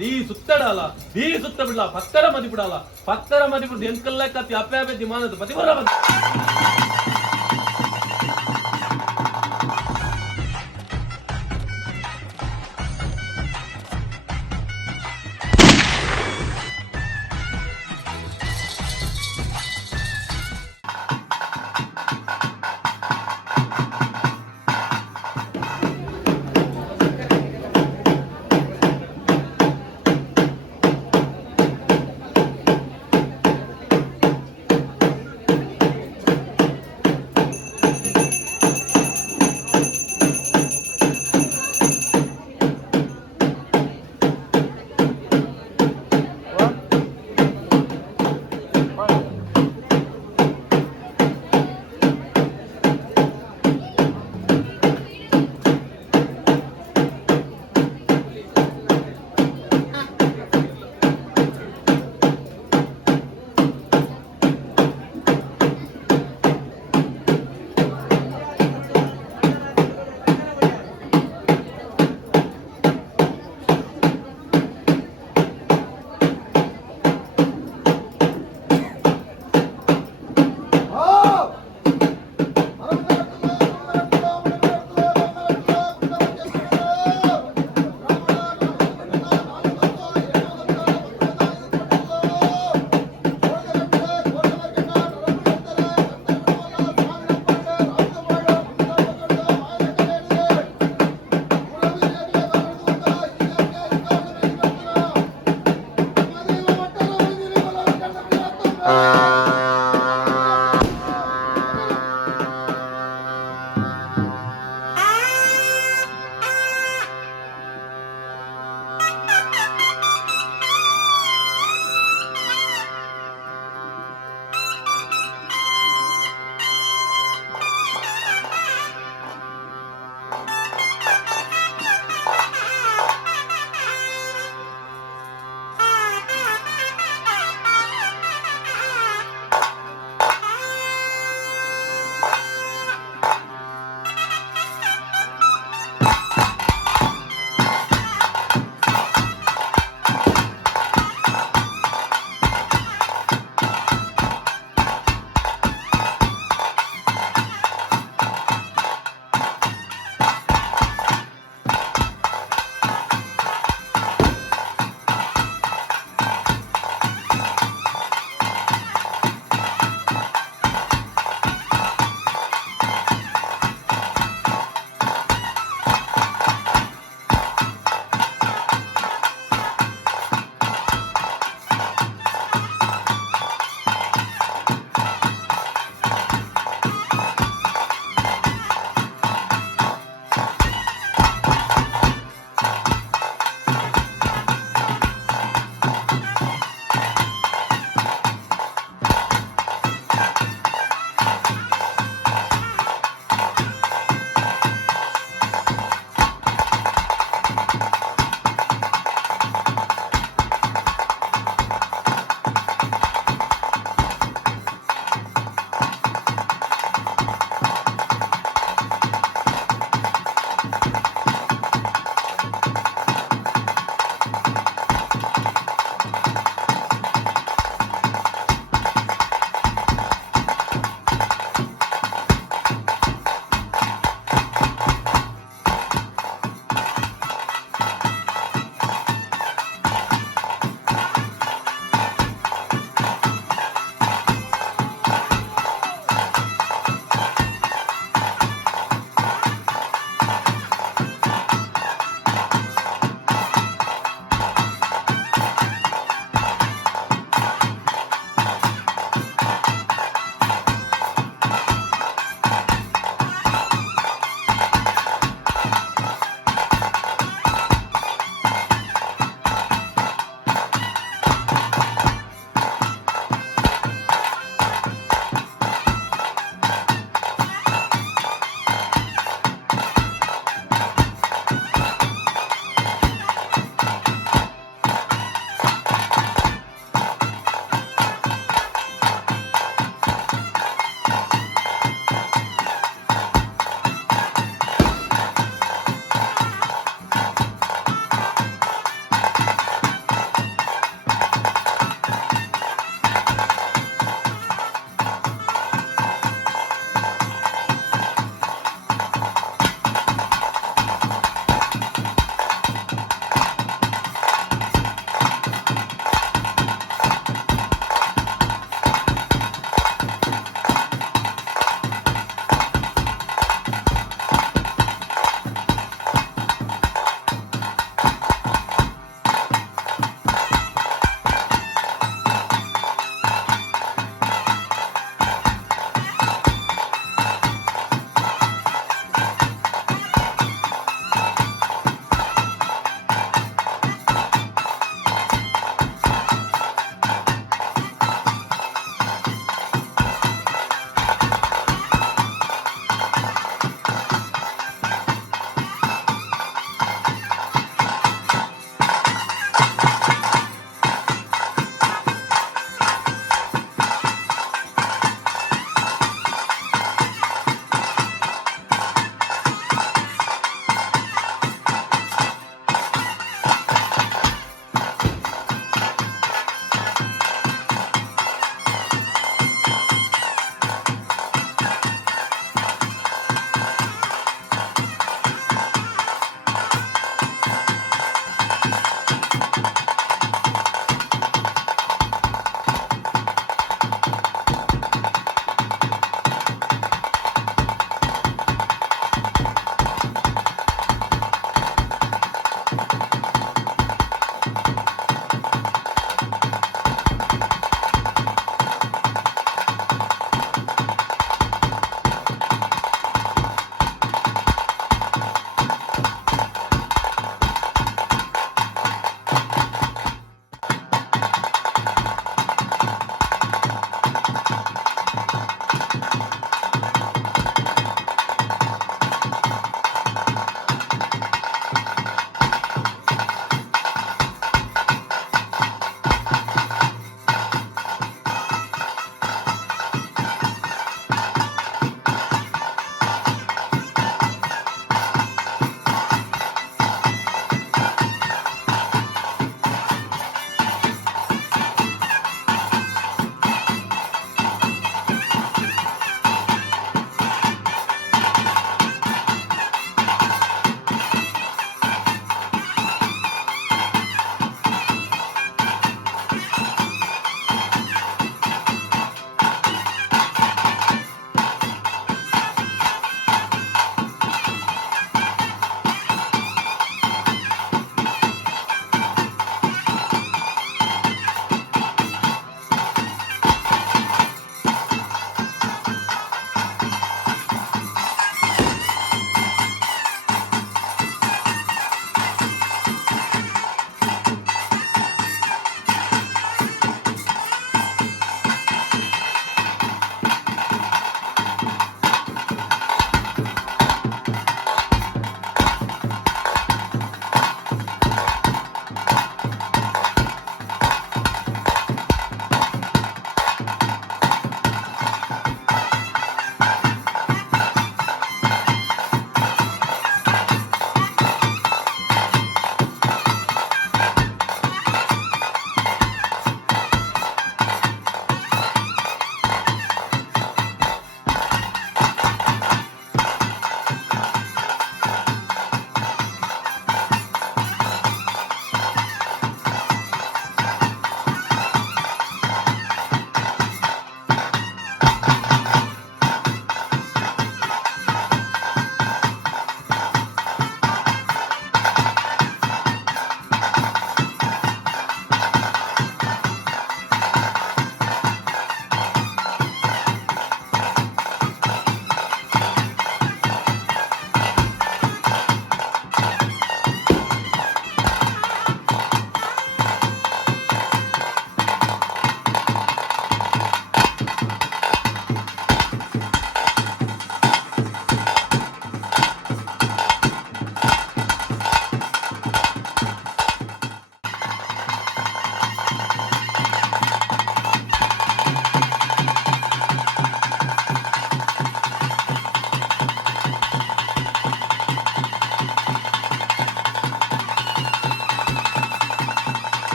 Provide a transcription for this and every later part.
ದೀ ಸುತ್ತಡಾಲ ದೀ ಸುತ್ತ ಬಿಡಲ ಪತ್ತರ ಮದಿ ಬಿಡಾಲ ಪತ್ತರ ಮದಿ ಬಿಡ್ದು ಎಂಕಲ್ಲ ಕತ್ತಿ ಅಪ್ಪೆ ಅಪ್ಪೆ ದಿಮಾನದ ಪತಿ ಬರ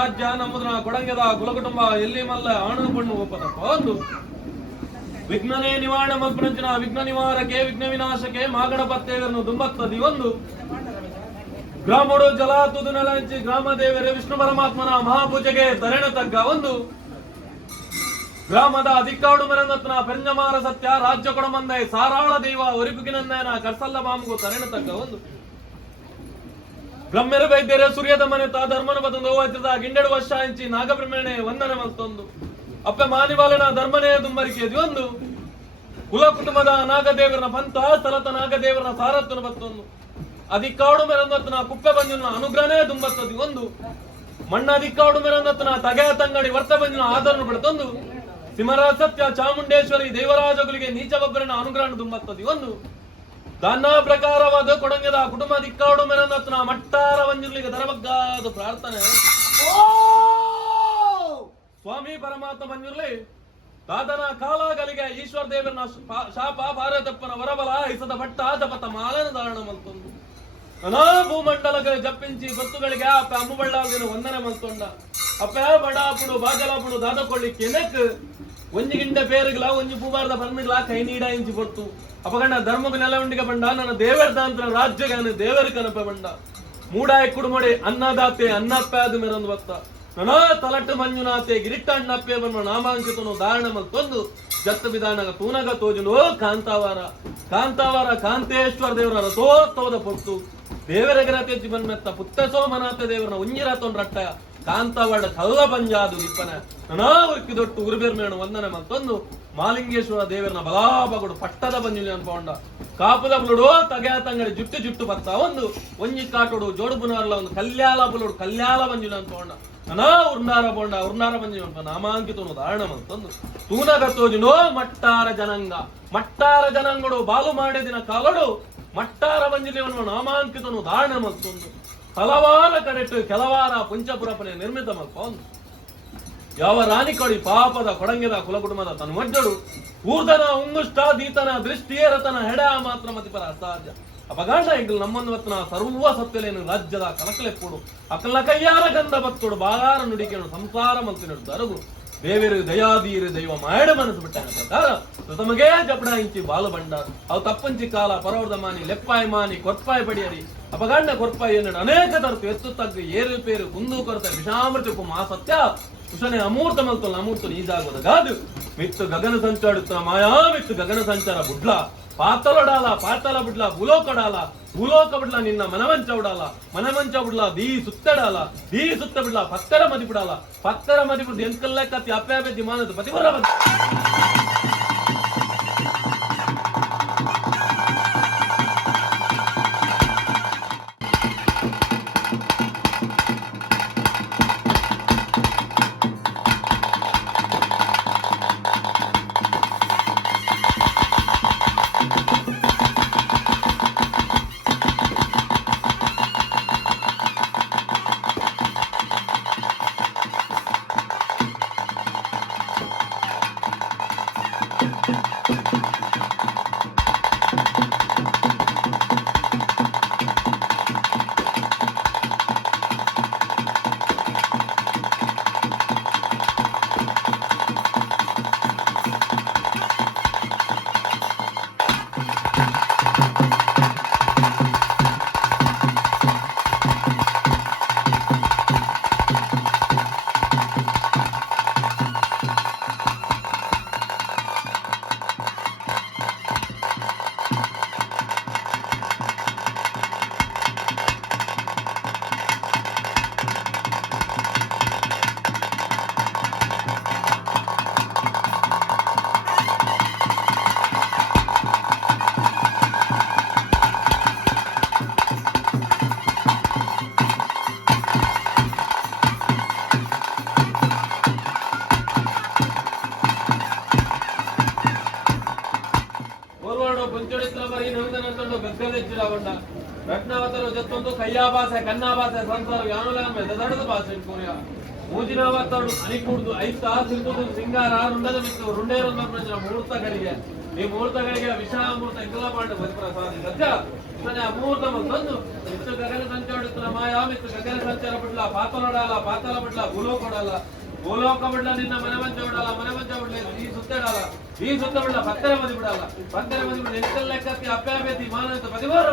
ರಾಜ್ಯ ನಮ್ಮದನ ಕೊಡಂಗೆದ ಕುಲಕುಟುಂಬ ಎಲ್ಲಿ ಮಲ್ಲ ಆಣು ಪಣ್ಣು ಒಪ್ಪದಪ್ಪ ಒಂದು ವಿಘ್ನನೇ ನಿವಾರಣ ಮಲ್ಪನಂಚಿನ ವಿಘ್ನ ನಿವಾರಕ್ಕೆ ವಿಘ್ನ ವಿನಾಶಕ್ಕೆ ಮಾಗಣಪತ್ತೇವರನ್ನು ದುಂಬತ್ತದಿ ಒಂದು ಗ್ರಾಮಡು ಜಲ ತುದು ನೆಲಂಚಿ ಗ್ರಾಮ ದೇವರೇ ವಿಷ್ಣು ಪರಮಾತ್ಮನ ಮಹಾಪೂಜೆಗೆ ತರೆಣ ತಗ್ಗ ಒಂದು ಗ್ರಾಮದ ಅಧಿಕಾಡು ಮರಂದತ್ನ ಪೆಂಜಮಾರ ಸತ್ಯ ರಾಜ್ಯ ಕೊಡಮಂದೆ ಸಾರಾಳ ದೈವ ಒರಿಪುಗಿನಂದನ ಕರ್ಸಲ್ಲ ಬಾಂಬು ತರೆಣ ತಗ್ಗ ಒಂದು ಬ್ರಹ್ಮರು ವೈದ್ಯರ ಸೂರ್ಯದ ಮನೆತ ಧರ್ಮನ ಬದೊಂದು ವಜ್ರದ ಗಿಂಡೆಡು ವರ್ಷ ಇಂಚಿ ನಾಗಬ್ರಹ್ಮಣೆ ವಂದನೆ ಮಲ್ತೊಂದು ಅಪ್ಪ ಮಾನಿವಾಲನ ಧರ್ಮನೇ ದುಂಬರಿಕೆ ಒಂದು ಕುಲ ಕುಟುಂಬದ ನಾಗದೇವರನ ಪಂಥ ಸ್ಥಳತ ನಾಗದೇವರನ ಸಾರತ್ವನ ಬತ್ತೊಂದು ಅಧಿಕಾಡು ಮೆರಂದತ್ನ ಕುಪ್ಪೆ ಬಂಜುನ ಅನುಗ್ರಹನೇ ದುಂಬತ್ತದಿ ಒಂದು ಮಣ್ಣ ಅಧಿಕಾಡು ಮೆರಂದತ್ನ ತಗೆಯ ತಂಗಡಿ ವರ್ತ ಬಂಜುನ ಆದರನು ಬಿಡತೊಂದು ಸಿಮರ ಸತ್ಯ ಚಾಮುಂಡೇಶ್ವರಿ ದೇವರಾಜಗುಲಿಗೆ ನೀಚ ಒಬ್ಬರನ ಅನುಗ್ರಹಣ ದುಂಬತ್ತದಿ ಒಂದು ದಾನ ಪ್ರಕಾರವಾದ ಕೊಡಂಗೆದ ಕುಟುಂಬ ದಿಕ್ಕಾಡು ಮೆರಂದತ್ನ ಮಟ್ಟಾರ ವಂಜುಲಿಗೆ ದರಬಗ್ಗಾದ ಪ್ರಾರ್ಥನೆ ಸ್ವಾಮಿ ಪರಮಾತ್ಮ ಬಂದಿರ್ಲಿ ದಾದನ ಕಾಲಗಳಿಗೆ ಈಶ್ವರ ದೇವರನ ಶಾಪ ಭಾರತಪ್ಪನ ವರಬಲ ಹಿಸದ ಭಟ್ಟ ಜಪತ ಮಾಲನ ಧಾರಣ ಮಲ್ತೊಂದು ನಾನಾ ಭೂಮಂಡಲಕ್ಕೆ ಜಪ್ಪಿಂಚಿ ಬತ್ತುಗಳಿಗೆ ಅಪ್ಪ ಅಮ್ಮ ಬಳ್ಳಾಗಿನ ವಂದನೆ ಮಲ್ತೊಂಡ ಅಪ್ಪ ಬಡಾಪುಡು ಬಾಜಲಾಪುಡು ದಾದಕೊಳ್ಳಿ ಕೆನಕ್ ಒಂಜಿ ಗಿಂಡೆ ಪೇರುಗಳ ಒಂಜಿ ಭೂಭಾರದ ಪರ್ಮಿಡ್ಲ ಕೈ ನೀಡ ಇಂಚಿ ಬೊಟ್ಟು ಅಪಗಂಡ ಧರ್ಮಕ್ಕೆ ನೆಲ ಉಂಡಿಗೆ ಬಂಡ ನನ್ನ ದೇವರ ತಾಂತ್ರ ರಾಜ್ಯಗಾನ ದೇವರ ಕನಪ ಬಂಡ ಮೂಡಾಯ ಕುಡುಮಡೆ ಅನ್ನದಾತೆ ಅನ್ನಪ್ಪಾದು ಮೆರೊಂದು ಬತ್ತ ನನ ತಲಟ್ಟು ಮಂಜುನಾಥೆ ಗಿರಿಟ್ಟ ಅಣ್ಣಪ್ಪೆ ಬನ್ನ ನಾಮಾಂಕಿತನು ಧಾರಣ ಮಲ್ತೊಂದು ಜತ್ತ ವಿಧಾನಗ ತೂನಗ ತೋಜುನು ಕಾಂತಾವಾರ ಕಾಂತಾವಾರ ಕಾಂತೇಶ್ವರ ದೇವರ ರಥೋತ್ಸವದ ಪೊಟ್ಟು ದೇವರಗರ ತೆಜ್ಜಿ ಬನ್ಮೆತ್ತ ಪುತ್ತ ಸೋಮನಾಥ ದೇವರನ ಉಂಜಿರತೊಂದು ರಟ್ಟ ಕಾಂತಾವಾಡ ಕಲ್ಲ ಪಂಜಾದು ಇಪ್ಪನ ನನಾ ಉರ್ಕಿದೊಟ್ಟು ಉರುಬೆರ್ಮೇಣ ವಂದನೆ ಮಲ್ತೊಂದು ಮಾಲಿಂಗೇಶ್ವರ ದೇವರನ ಬಲಾಬಗುಡು ಪಟ್ಟದ ಬಂಜಿಲಿ ಅನ್ಕೊಂಡ ಕಾಪುದ ಬುಳುಡು ತಗೆಯ ತಂಗಡಿ ಜುಟ್ಟು ಜುಟ್ಟು ಬತ್ತ ಒಂದು ಒಂಜಿ ಕಾಟುಡು ಜೋಡು ಬುನಾರ್ಲ ಒಂದು ಕಲ್ಯಾಲ ಬುಳುಡು ಕಲ್ಯಾಲ ಬಂಜಿಲಿ ಅನ್ಕೊಂಡ ನನಾ ಉರ್ನಾರ ಬೋಂಡ ಉರ್ನಾರ ಬಂಜಿ ಅಂತ ನಾಮಾಂಕಿತನು ಧಾರಣ ಮಂತಂದು ತೂನಗ ತೋಜಿನೋ ಮಟ್ಟಾರ ಜನಾಂಗಡು ಬಾಲು ಮಾಡಿದಿನ ಕಾಲಡು ಮಟ್ಟಾರ ಬಂಜಿಲಿವನ್ನು ನಾಮಾಂಕಿತನು ಧಾರಣ ಮಲ್ತೊಂದು ಹಲವಾರ ಕಡೆಟ್ಟು ಕೆಲವಾರ ಪುಂಚಪುರಪನೆ ನಿರ್ಮಿತ ಮಲ್ಪೊಂದು ಯಾವ ರಾಣಿ ಕೊಡಿ ಪಾಪದ ಕೊಡಂಗೆದ ಕುಲಕುಟುಂಬದ ತನ್ನ ಮಜ್ಜಡು ಊರ್ಧನ ಉಂಗುಷ್ಟ ದೀತನ ದೃಷ್ಟಿಯೇರತನ ಹೆಡ ಮಾತ್ರ ಮತಿಪರ ಅಸಾಧ್ಯ ಅಪಗಾಂಡ ಎಂಕಲ್ ನಮ್ಮನ್ನು ವತ್ತನ ಸರ್ವ ಸತ್ಯಲೇನು ರಾಜ್ಯದ ಕಲಕಲೆಪ್ಪುಡು ಅಕಲ ಕೈಯಾರ ಗಂಧ ಬತ್ತೋಡು ಬಾಗಾರ ನುಡಿಕೆನು ಸಂಸಾರ ಮಲ್ತಿನಡು ಅರಗು ದೇವರು ದಯಾದೀರು ದೈವ ಮಾಡ ಮನಸ್ಸು ಬಿಟ್ಟ ಪ್ರಕಾರ ತಮಗೇ ಜಪಡ ಇಂಚಿ ಬಾಲು ಬಂಡ ಅವು ತಪ್ಪಂಚಿ ಕಾಲ ಪರವರ್ದ ಮಾನಿ ಲೆಪ್ಪಾಯಿ ಮಾನಿ ಕೊರ್ಪಾಯಿ ಪಡಿಯರಿ ಅಪಗಾಂಡ ಕೊರ್ಪಾಯಿ ಎನ್ನಡು ಅನೇಕ ತರತು ಎತ್ತು ತಗ್ಗು ಏರು ಪೇರು ಕುಂದು ಕೊರತೆ ವಿಷಾಮೃತಿ ಮಹಾ ಸತ್ಯ ಕುಶನೆ ಅಮೂರ್ತ ಮಲ್ತೊಲ್ಲ ಅಮೂರ್ತ ಈಜಾಗುವುದು ಗಾದು ಮಿತ್ತು ಗಗನ ಸಂಚಾಡುತ್ತ ಮಾಯಾ ಮಿತ್ತು ಗಗನ ಸಂಚಾರ ಬುಡ್ಲ ಪಾತಲೊಡಾಲ ಪಾತಲ ಬಿಡ್ಲ ಭೂಲೋಕ ಬಿಡ್ಲ ನಿನ್ನ ಮನವಂಚ ಬಿಡ್ಲ ದೀ ಸುತ್ತ ಬಿಡ್ಲ ಪತ್ತರ ಮದಿ ಬಿಡ್ದು ಎಂಕಲ್ಲ ಕತ್ತಿ ಅಪ್ಯಾಬೆದ್ದಿ ಮಾನದ ಪತಿವರ ರತ್ನಾವತರ ಜತ್ತೊಂದು ಕಯ್ಯಾಭಾಸೆ ಕನ್ನಾಭಾಸೆ ಸಂಸಾರ ಯಾನುಲ ದಡದ ಭಾಷೆ ಇಟ್ಕೊರಿಯ ಮೂಜಿನ ಮಾತಾಡು ಅನಿ ಕೂಡುದು ಐತ ತಿರುಗುದು ಸಿಂಗಾರ ರುಂಡದ ಮಿತ್ತು ರುಂಡೇರು ಮುಹೂರ್ತಗಳಿಗೆ ಈ ಮುಹೂರ್ತಗಳಿಗೆ ವಿಷಾಮೂರ್ತ ಇಂಕಲ ಮಾಡಿ ಪ್ರಸಾದ ಸತ್ಯ ಆ ಮುಹೂರ್ತ ಬಂದು ಮಿತ್ತು ಗಗನ ಸಂಚಾರ ಮಾಯಾ ಮಿತ್ತು ಗಗನ ಸಂಚಾರ ಬಿಡ್ಲ ಪಾತಾಳ ಬಿಡ್ಲ ಭೂಲೋಕ ಬಿಡ್ಲ ನಿನ್ನ ಮನೆ ಮಂಚ ಬಿಡಲ್ಲ ಈ ಸುತ್ತ ಬಿಡಲ್ಲ ಪಕ್ಕರೆ ಮದಿ ಬಿಡಲ್ಲ ಎಂತೆಲ್ಲ ಲೆಕ್ಕತ್ತಿ ಅಪ್ಯಾಪೇತಿ ಮಾನವ ಪದಿವಾರ